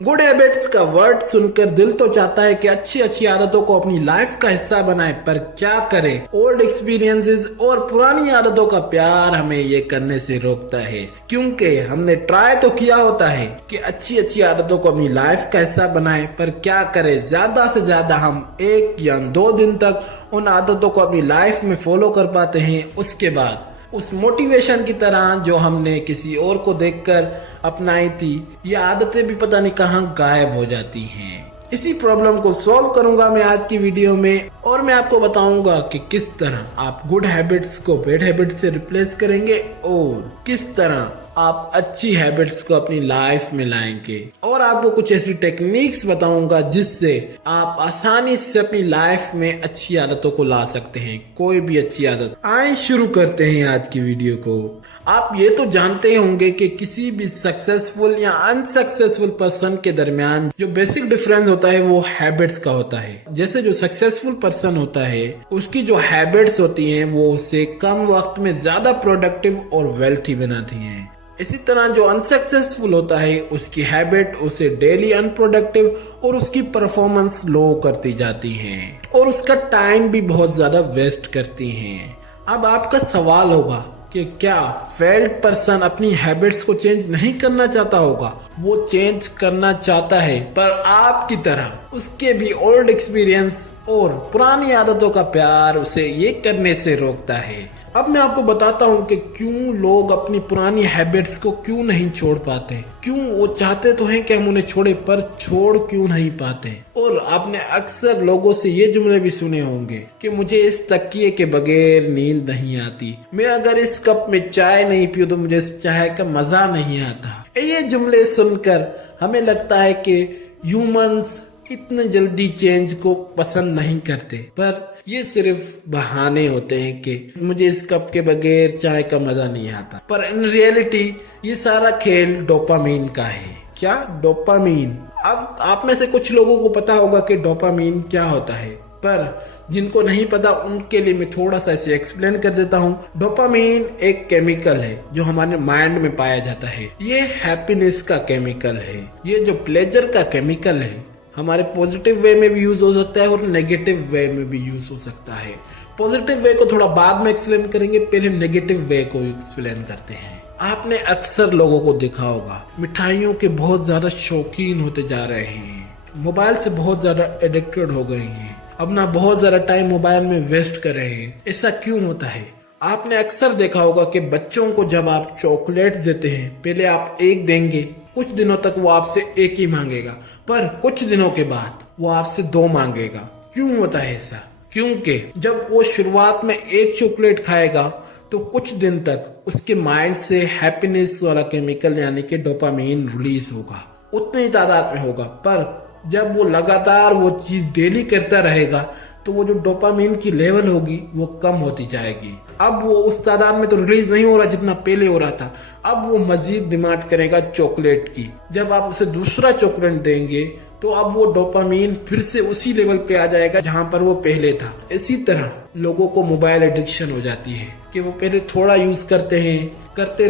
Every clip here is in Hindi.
गुड हैबिट्स का वर्ड सुनकर दिल तो चाहता है कि अच्छी अच्छी आदतों को अपनी लाइफ का हिस्सा बनाए, पर क्या करें? ओल्ड एक्सपीरियंसेस और पुरानी आदतों का प्यार हमें ये करने से रोकता है, क्योंकि हमने ट्राई तो किया होता है कि अच्छी अच्छी आदतों को अपनी लाइफ का हिस्सा बनाए, पर क्या करें? ज्यादा से ज्यादा हम 1 या 2 दिन तक उन आदतों को अपनी लाइफ में फॉलो कर पाते हैं। उसके बाद उस मोटिवेशन की तरह जो हमने किसी और को देखकर अपनाई थी, ये आदतें भी पता नहीं कहाँ गायब हो जाती हैं। इसी प्रॉब्लम को सॉल्व करूंगा मैं आज की वीडियो में, और मैं आपको बताऊंगा कि किस तरह आप गुड हैबिट्स को बैड हैबिट्स से रिप्लेस करेंगे और किस तरह आप अच्छी हैबिट्स को अपनी लाइफ में लाएंगे। और आपको कुछ ऐसी टेक्निक्स बताऊंगा जिससे आप आसानी से अपनी लाइफ में अच्छी आदतों को ला सकते हैं, कोई भी अच्छी आदत। आइए शुरू करते हैं आज की वीडियो को। आप ये तो जानते होंगे कि किसी भी सक्सेसफुल या अनसक्सेसफुल पर्सन के दरमियान जो बेसिक डिफरेंस होता है वो हैबिट्स का होता है। जैसे जो सक्सेसफुल पर्सन होता है उसकी जो हैबिट्स होती हैं वो उसे कम वक्त में ज्यादा प्रोडक्टिव और वेल्थी बनाती हैं। इसी तरह जो अनसक्सेसफुल होता है उसकी हैबिट उसे डेली अनप्रोडक्टिव और उसकी परफॉर्मेंस लो करती जाती है और उसका टाइम भी बहुत ज्यादा वेस्ट करती हैं। अब आपका सवाल होगा कि क्या फेल्ड पर्सन अपनी हैबिट्स को चेंज नहीं करना चाहता होगा? वो चेंज करना चाहता है, पर आपकी तरह उसके भी ओल्ड एक्सपीरियंस और पुरानी आदतों का प्यार उसे ये करने से रोकता है। अब मैं आपको बताता हूँ कि क्यों लोग अपनी पुरानी हैबिट्स को क्यों नहीं छोड़ पाते। क्यों वो चाहते तो हैं कि हम उन्हें छोड़े, पर छोड़ क्यों नहीं पाते। और आपने अक्सर लोगों से ये जुमले भी सुने होंगे कि मुझे इस तकिए के बगैर नींद नहीं आती, मैं अगर इस कप में चाय नहीं पीऊं तो मुझे इस चाय का मजा नहीं आता। ये जुमले सुनकर हमें लगता है कि ह्यूमंस इतने जल्दी चेंज को पसंद नहीं करते, पर ये सिर्फ बहाने होते हैं कि मुझे इस कप के बगैर चाय का मजा नहीं आता। पर इन रियलिटी ये सारा खेल डोपामीन का है। क्या? डोपामीन। अब आप में से कुछ लोगों को पता होगा कि डोपामीन क्या होता है, पर जिनको नहीं पता उनके लिए मैं थोड़ा सा इसे एक्सप्लेन कर देता हूँ। डोपामीन एक केमिकल है जो हमारे माइंड में पाया जाता है। ये हैप्पीनेस का केमिकल है। ये जो प्लेजर का केमिकल है हमारे पॉजिटिव वे में भी यूज हो सकता है और नेगेटिव वे में भी यूज हो सकता है। पॉजिटिव वे को थोड़ा बाद में एक्सप्लेन करेंगे, पहले नेगेटिव वे को एक्सप्लेन करते हैं। आपने अक्सर लोगों को देखा होगा मिठाइयों के बहुत ज्यादा शौकीन होते जा रहे हैं, मोबाइल से बहुत ज्यादा एडिक्टेड हो गए हैं, अपना बहुत ज्यादा टाइम मोबाइल में वेस्ट कर रहे हैं। ऐसा क्यों होता है? आपने अक्सर देखा होगा कि बच्चों को जब आप चॉकलेट देते हैं, पहले आप एक देंगे, कुछ दिनों तक वो आपसे एक ही मांगेगा, पर कुछ दिनों के बाद वो आपसे 2 मांगेगा। क्यों होता है ऐसा? क्योंकि जब वो शुरुआत में एक चॉकलेट खाएगा तो कुछ दिन तक उसके माइंड से हैप्पीनेस वाला केमिकल यानी कि डोपामीन रिलीज होगा, उतनी तादाद में होगा। पर जब वो लगातार वो चीज डेली करता रहेगा तो वो जो डोपामीन की लेवल होगी वो कम होती जाएगी। अब वो उस तादाद में तो रिलीज नहीं हो रहा जितना पहले हो रहा था। अब वो मजीद डिमांड करेगा चॉकलेट की। जब आप उसे दूसरा चॉकलेट देंगे तो अब वो डोपामीन फिर से उसी लेवल पे आ जाएगा जहां पर वो पहले था। इसी तरह लोगों को मोबाइल एडिक्शन हो जाती है कि वो पहले थोड़ा यूज करते हैं, करते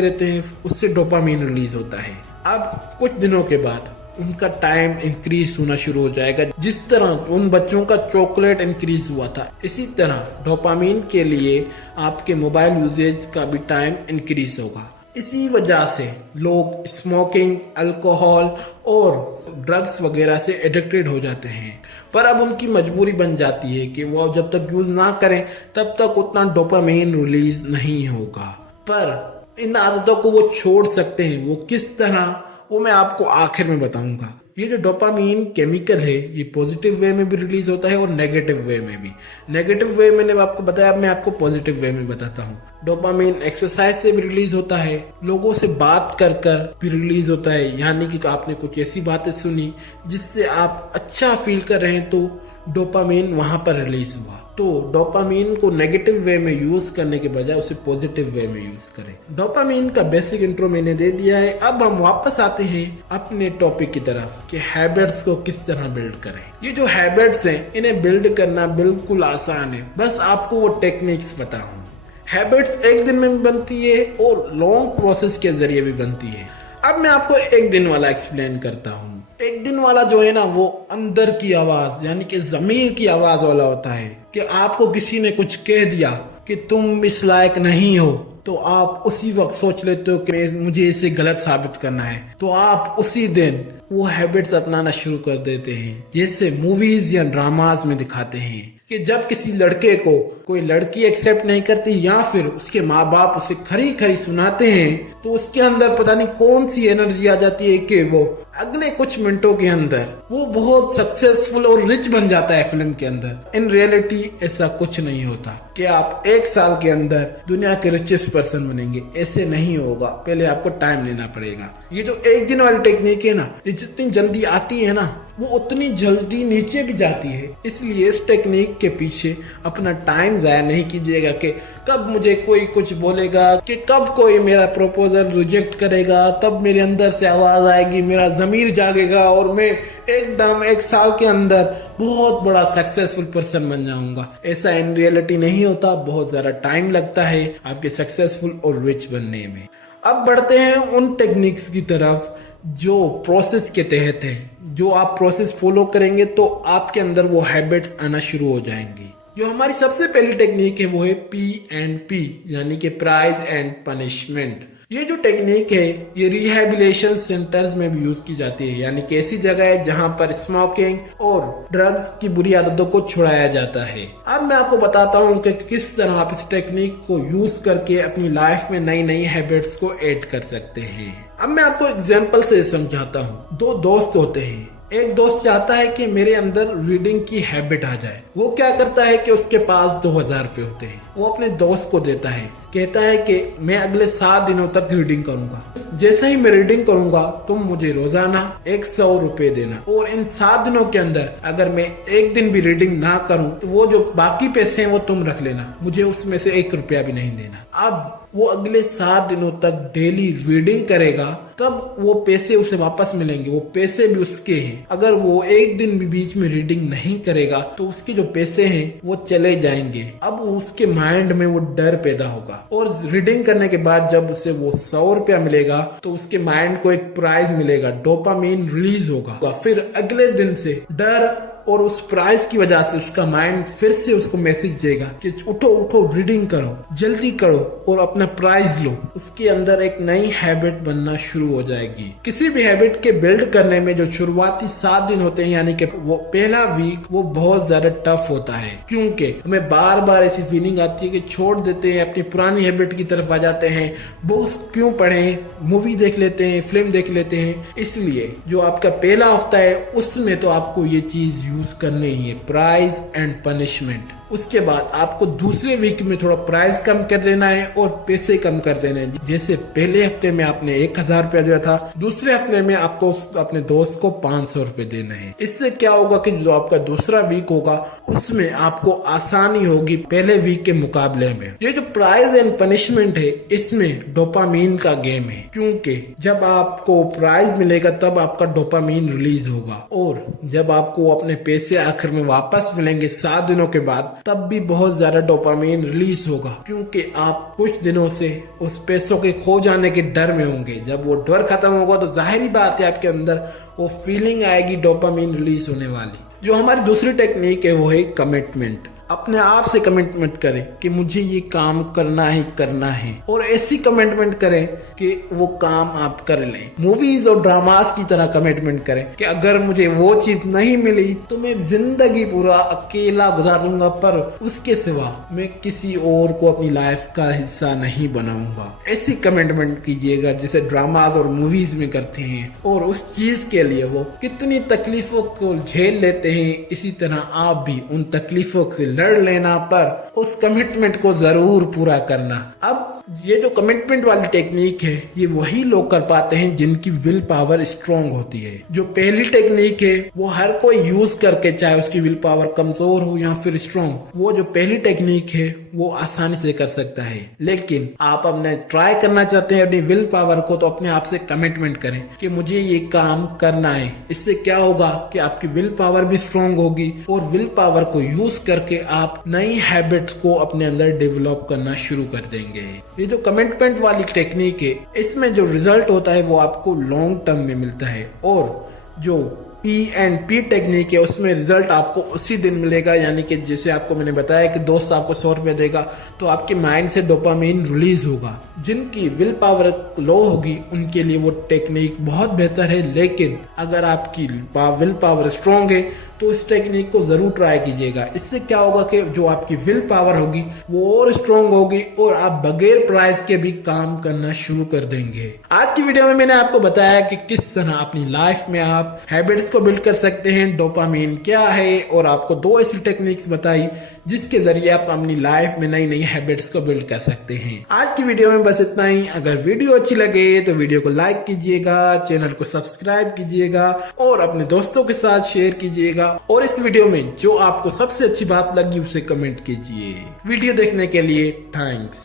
रहते हैं, उससे डोपामीन रिलीज होता है। अब कुछ दिनों के बाद उनका टाइम इंक्रीज होना शुरू हो जाएगा। जिस तरह उन बच्चों का चॉकलेट इंक्रीज हुआ था, इसी तरह डोपामीन के लिए आपके मोबाइल यूजेज का भी टाइम इंक्रीज होगा। इसी वजह से लोग स्मोकिंग, अल्कोहल और ड्रग्स वगैरह से एडिक्टेड हो जाते हैं। पर अब उनकी मजबूरी बन जाती है कि वो जब तक यूज ना करें तब तक उतना डोपामीन रिलीज नहीं होगा। पर इन आदतों को वो छोड़ सकते हैं। वो किस तरह, वो मैं आपको आखिर में बताऊंगा। ये जो डोपामीन केमिकल है ये पॉजिटिव वे में भी रिलीज होता है और नेगेटिव वे में भी। नेगेटिव वे मैंने आपको बताया, अब मैं आपको पॉजिटिव वे में बताता हूँ। डोपामीन एक्सरसाइज से भी रिलीज होता है, लोगों से बात कर कर भी रिलीज होता है, यानी कि आपने कुछ ऐसी बातें सुनी जिससे आप अच्छा फील कर रहे हैं तो डोपामीन वहां पर रिलीज हुआ। तो डोपामीन को नेगेटिव वे में यूज करने के बजाय उसे पॉजिटिव वे में यूज करें। डोपामीन का बेसिक इंट्रो मैंने दे दिया है। अब हम वापस आते हैं अपने टॉपिक की तरफ कि हैबिट्स को किस तरह बिल्ड करें। ये जो हैबिट्स हैं इन्हें बिल्ड करना बिल्कुल आसान है, बस आपको वो टेक्निक्स पता हो। हैबिट्स एक दिन में भी बनती है और लॉन्ग प्रोसेस के जरिए भी बनती है। अब मैं आपको एक दिन वाला एक्सप्लेन करता हूँ। एक दिन वाला जो है ना, वो अंदर की आवाज यानी कि ज़मीर की आवाज वाला होता है कि आपको किसी ने कुछ कह दिया कि तुम इस लायक नहीं हो, तो आप उसी वक्त सोच लेते हो कि मुझे इसे गलत साबित करना है, तो आप उसी दिन वो हैबिट्स अपनाना शुरू कर देते हैं। जैसे मूवीज या ड्रामाज में दिखाते हैं कि जब किसी लड़के को कोई लड़की एक्सेप्ट नहीं करती या फिर उसके माँ बाप उसे खरी खरी सुनाते हैं, तो उसके अंदर पता नहीं कौन सी एनर्जी आ जाती है कि वो अगले कुछ मिनटों के अंदर वो बहुत सक्सेसफुल और रिच बन जाता है फिल्म के अंदर। इन रियलिटी ऐसा कुछ नहीं होता कि आप एक साल के अंदर दुनिया के रिचेस्ट पर्सन बनेंगे, ऐसे नहीं होगा। पहले आपको टाइम लेना पड़ेगा। ये जो एक दिन वाली टेक्निक है ना, ये जितनी जल्दी आती है ना, वो उतनी जल्दी नीचे भी जाती है। इसलिए इस टेक्निक के पीछे अपना टाइम जाया नहीं कीजिएगा कि कब मुझे कोई कुछ बोलेगा, कि कब कोई मेरा प्रपोजल रिजेक्ट करेगा, तब मेरे अंदर से आवाज आएगी, मेरा जमीर जागेगा और मैं एकदम एक साल के अंदर बहुत बड़ा सक्सेसफुल पर्सन बन जाऊंगा। ऐसा इन रियलिटी नहीं होता। बहुत ज्यादा टाइम लगता है आपके सक्सेसफुल और रिच बनने में। अब बढ़ते हैं उन टेक्निक्स की तरफ जो प्रोसेस के तहत है। जो आप प्रोसेस फॉलो करेंगे तो आपके अंदर वो हैबिट्स आना शुरू हो जाएंगी। जो हमारी सबसे पहली टेक्निक है वो है P&P यानी कि प्राइज एंड पनिशमेंट। ये जो टेक्निक है ये रिहैबिलिटेशन सेंटर्स में भी यूज की जाती है, यानी कि ऐसी जगह है जहां पर स्मोकिंग और ड्रग्स की बुरी आदतों को छुड़ाया जाता है। अब मैं आपको बताता हूँ कि किस तरह आप इस टेक्निक को यूज करके अपनी लाइफ में नई नई हैबिट्स को ऐड कर सकते हैं। अब मैं आपको एग्जांपल से समझाता हूँ। दो दोस्त होते हैं। एक दोस्त चाहता है कि मेरे अंदर रीडिंग की हैबिट आ जाए। वो क्या करता है कि उसके पास 2000 रुपए होते हैं, वो अपने दोस्त को देता है, कहता है कि मैं अगले 7 दिनों तक रीडिंग करूंगा। जैसे ही मैं रीडिंग करूंगा तुम मुझे रोजाना 100 रुपए देना, और इन 7 दिनों के अंदर अगर मैं एक दिन भी रीडिंग ना करूं तो वो जो बाकी पैसे हैं वो तुम रख लेना, मुझे उसमें से 1 रुपया भी नहीं देना। अब वो अगले 7 दिनों तक डेली रीडिंग करेगा, तब वो पैसे उसे वापस मिलेंगे। वो पैसे भी उसके हैं। अगर वो एक दिन भी बीच में रीडिंग नहीं करेगा तो उसके जो पैसे हैं वो चले जाएंगे। अब उसके माइंड में वो डर पैदा होगा, और रीडिंग करने के बाद जब उसे वो 100 रुपया मिलेगा तो उसके माइंड को एक प्राइज मिलेगा, डोपामीन रिलीज होगा। फिर अगले दिन से डर और उस प्राइज की वजह से उसका माइंड फिर से उसको मैसेज देगा कि उठो उठो, रीडिंग करो, जल्दी करो और अपना प्राइज लो। उसके अंदर एक नई हैबिट बनना शुरू हो जाएगी। किसी भी हैबिट के बिल्ड करने में जो शुरुआती 7 दिन होते हैं, यानी कि वो पहला वीक, वो बहुत ज्यादा टफ होता है, क्योंकि हमें बार बार ऐसी फीलिंग आती है कि छोड़ देते हैं, अपनी पुरानी हैबिट की तरफ आ जाते हैं। बुक्स क्यों पढ़ें, मूवी देख लेते हैं, फिल्म देख लेते हैं। इसलिए जो आपका पहला हफ्ता है उसमें तो आपको ये चीज यूज करनी ही है, प्राइज एंड पनिशमेंट। उसके बाद आपको दूसरे वीक में थोड़ा प्राइस कम कर देना है और पैसे कम कर देने हैं। जैसे पहले हफ्ते में आपने 1000 रुपया दिया था, दूसरे हफ्ते में आपको अपने दोस्त को 500 रुपए देना है। इससे क्या होगा कि जो आपका दूसरा वीक होगा उसमें आपको आसानी होगी पहले वीक के मुकाबले में। ये जो प्राइज एंड पनिशमेंट है इसमें डोपामीन का गेम है, क्योंकि जब आपको प्राइज मिलेगा तब आपका डोपामीन रिलीज होगा, और जब आपको अपने पैसे आखिर में वापस मिलेंगे 7 दिनों के बाद, तब भी बहुत ज्यादा डोपामीन रिलीज होगा, क्योंकि आप कुछ दिनों से उस पैसों के खो जाने के डर में होंगे। जब वो डर खत्म होगा तो जाहिर बात है आपके अंदर वो फीलिंग आएगी डोपामीन रिलीज होने वाली। जो हमारी दूसरी टेक्निक है वो है कमिटमेंट। अपने आप से कमिटमेंट करें कि मुझे ये काम करना ही करना है, और ऐसी कमिटमेंट करें कि वो काम आप कर लें। मूवीज और ड्रामास की तरह कमिटमेंट करें कि अगर मुझे वो चीज नहीं मिली तो मैं जिंदगी पूरा अकेला गुजारूंगा, पर उसके सिवा मैं किसी और को अपनी लाइफ का हिस्सा नहीं बनाऊंगा। ऐसी कमिटमेंट कीजिएगा जैसे ड्रामास और मूवीज में करते हैं, और उस चीज के लिए वो कितनी तकलीफों को झेल लेते हैं, इसी तरह आप भी उन तकलीफों से लड़ लेना, पर उस कमिटमेंट को जरूर पूरा करना। अब ये जो कमिटमेंट वाली टेक्निक है ये वही लोग कर पाते हैं जिनकी विल पावर स्ट्रांग होती है। जो पहली टेक्निक है वो हर कोई यूज करके, चाहे उसकी विल पावर कमजोर हो या फिर स्ट्रांग, वो जो पहली टेक्निक है वो आसानी से कर सकता है। लेकिन आप अपने ट्राई करना चाहते हैं अपनी विल पावर को, तो अपने आप से कमिटमेंट करें कि मुझे ये काम करना है। इससे क्या होगा कि आपकी विल पावर भी स्ट्रांग होगी, और विल पावर को यूज करके आप नई हैबिट्स को अपने अंदर डेवलप करना शुरू कर देंगे। ये जो कमिटमेंट वाली टेक्निक है, इसमें जो रिजल्ट होता है वो आपको लॉन्ग टर्म में मिलता है, और जो P&P टेक्निक है उसमें रिजल्ट आपको उसी दिन मिलेगा। यानी कि जैसे आपको मैंने बताया कि दोस्त आपको 100 रुपये देगा तो आपके माइंड से डोपामिन रिलीज होगा। जिनकी विल पावर लो होगी उनके लिए वो टेक्निक बहुत बेहतर है, लेकिन अगर आपकी विल पावर स्ट्रांग है तो इस टेक्निक को जरूर ट्राई कीजिएगा। इससे क्या होगा कि जो आपकी विल पावर होगी वो और स्ट्रांग होगी और आप बगैर प्राइस के भी काम करना शुरू कर देंगे। आज की वीडियो में मैंने आपको बताया कि किस तरह अपनी लाइफ में आप हैबिट्स को बिल्ड कर सकते हैं, डोपामिन क्या है, और आपको 2 ऐसी टेक्निक्स बताई जिसके जरिए आप अपनी लाइफ में नई नई हैबिट्स को बिल्ड कर सकते हैं। आज की वीडियो में बस इतना ही। अगर वीडियो अच्छी लगे तो वीडियो को लाइक कीजिएगा, चैनल को सब्सक्राइब कीजिएगा और अपने दोस्तों के साथ शेयर कीजिएगा, और इस वीडियो में जो आपको सबसे अच्छी बात लगी उसे कमेंट कीजिए। वीडियो देखने के लिए थैंक्स।